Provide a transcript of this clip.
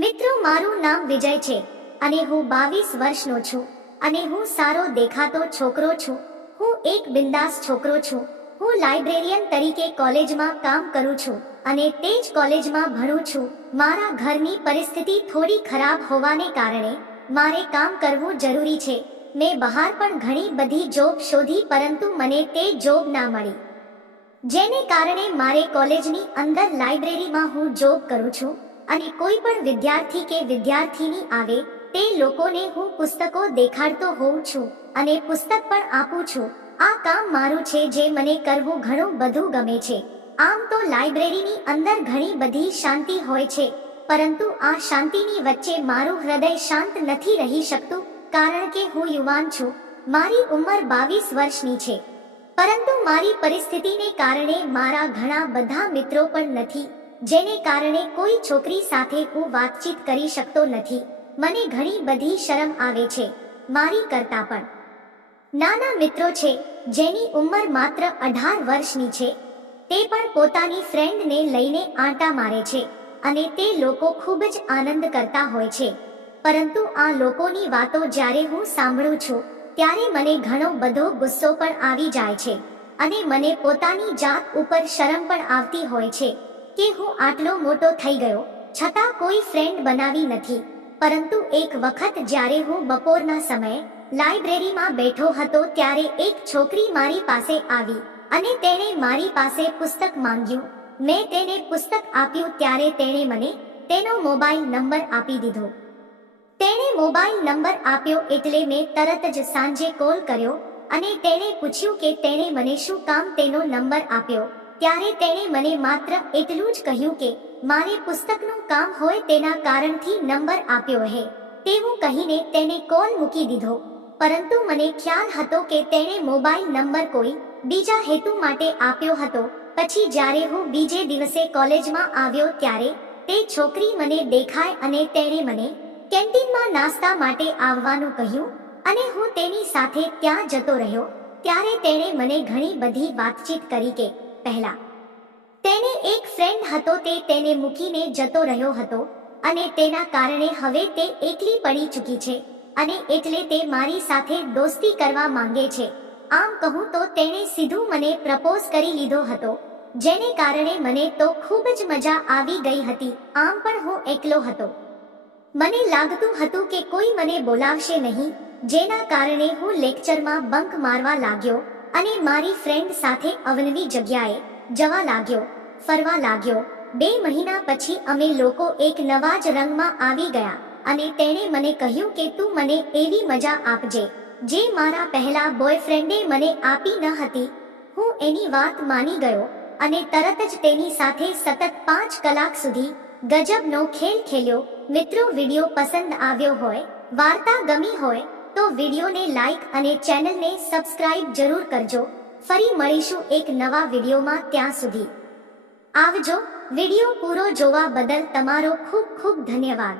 મિત્રો, મારું નામ વિજય છે અને હું બાવીસ વર્ષનો છું અને હું સારો દેખાતો છોકરો છું. હું એક બિંદાસ છોકરો છું. હું લાઇબ્રેરિયન તરીકે કોલેજમાં કામ કરું છું અને તે જ કોલેજમાં ભણું છું. મારા ઘરની પરિસ્થિતિ થોડી ખરાબ હોવાને કારણે મારે કામ કરવું જરૂરી છે. મેં બહાર પણ ઘણી બધી જોબ શોધી, પરંતુ મને તે જોબ ના મળી. જેને કારણે મારે કોલેજની અંદર લાઇબ્રેરીમાં હું જોબ કરું છું. અને કોઈ પણ વિદ્યાર્થી કે વિદ્યાર્થીની આવે, તે લોકોને હું પુસ્તકો દેખાડતો હોઉં છું અને પુસ્તક પણ આપું છું. આ કામ મારું છે જે મને કરવું ઘણું બધું ગમે છે. આમ તો લાઇબ્રેરીની અંદર ઘણી બધી શાંતિ હોય છે, પરંતુ આ શાંતિની વચ્ચે મારું હૃદય શાંત નથી રહી શકતું, કારણ કે હું યુવાન છું. મારી ઉંમર બાવીસ વર્ષની છે. પરંતુ મારી પરિસ્થિતિને કારણે મારા ઘણા બધા મિત્રો પણ નથી. જેને કારણે કોઈ છોકરી સાથે હું વાતચીત કરી શકતો નથી. મને ઘણી બધી શરમ આવે છે. મારી કરતા પણ. નાના મિત્રો છે, જેની ઉંમર માત્ર અઢાર વર્ષની છે. તે પણ પોતાની ફ્રેન્ડને લઈને આંટા મારે છે અને તે લોકો ખૂબ જ આનંદ કરતા હોય છે. પરંતુ આ લોકોની વાતો જ્યારે હું સાંભળું છું, ત્યારે મને ઘણો બધો ગુસ્સો પણ આવી જાય છે અને મને પોતાની જાત ઉપર શરમ પણ આવતી હોય છે. કે હું આટલો મોટો થઈ ગયો, છતાં કોઈ ફ્રેન્ડ બનાવી નથી. પરંતુ એક વખત જ્યારે હું બપોરના સમયે લાઇબ્રેરીમાં બેઠો હતો ત્યારે એક છોકરી મારી પાસે આવી અને તેણે મારી પાસે પુસ્તક માંગ્યું. મેં તેને પુસ્તક આપ્યું ત્યારે તેણે મને તેનો મોબાઈલ નંબર આપી દીધો. તેણે મોબાઈલ નંબર આપ્યો એટલે મેં તરત જ સાંજે કોલ કર્યો અને તેણે પૂછ્યું કે તેણે મને શું કામ તેનો નંબર આપ્યો. ત્યારે તેણે મને માત્ર એટલું જ કહ્યું કે, મારે પુસ્તકનું કામ હોય તેના કારણથી નંબર આપ્યો હે. તેવું કહીને તેને કોલ મૂકી દીધો. પરંતુ મને ખ્યાલ હતો કે તેણે મોબાઈલ નંબર કોઈ બીજા હેતુ માટે આપ્યો હતો. પછી જ્યારે હું બીજે દિવસે કોલેજમાં આવ્યો ત્યારે તે છોકરી મને દેખાય અને તેણે મને કેન્ટીનમાં નાસ્તા માટે આવવાનું કહ્યું અને હું તેની સાથે ત્યાં જતો રહ્યો. ત્યારે તેણે મને ઘણી બધી વાતચીત કરી કે પહેલા. તેને એક ફ્રેન્ડ હતો તે તેને મૂકીને જતો રહ્યો હતો અને તેના કારણે હવે તે એકલી પડી ચૂકી છે અને એટલે તે મારી સાથે દોસ્તી કરવા માંગે છે. આમ કહું તો તેણે સીધું મને પ્રપોઝ કરી લીધો હતો, જેને કારણે મને તો ખૂબ જ મજા આવી ગઈ હતી, આમ પણ હું એકલો હતો. મને લાગતું હતું કે કોઈ મને બોલાવશે નહીં, જેના કારણે હું લેક્ચરમાં બંક મારવા લાગ્યો અને મારી ફ્રેન્ડ સાથે અવનવી જગ્યાએ જવા લાગ્યો, ફરવા લાગ્યો. બે મહિના પછી અમે લોકો એક નવા જ રંગમાં આવી ગયા અને તેણે મને કહ્યું કે તું મને એવી મજા આપજે, જે મારા પહેલા બોયફ્રેન્ડે મને આપી ન હતી. હું એની વાત માની ગયો અને તરત જ તેની સાથે સતત પાંચ કલાક સુધી ગજબનો ખેલ ખેલ્યો. મિત્રો, વિડિયો પસંદ આવ્યો હોય, વાર્તા ગમી હોય તો વિડિયોને લાઈક અને ચેનલને સબસ્ક્રાઇબ જરૂર કરજો. ફરી મળીશું એક નવા વિડીયોમાં ત્યાં સુધી. આવજો. વિડિયો પૂરો જોવા બદલ તમારો ખૂબ ખૂબ ધન્યવાદ.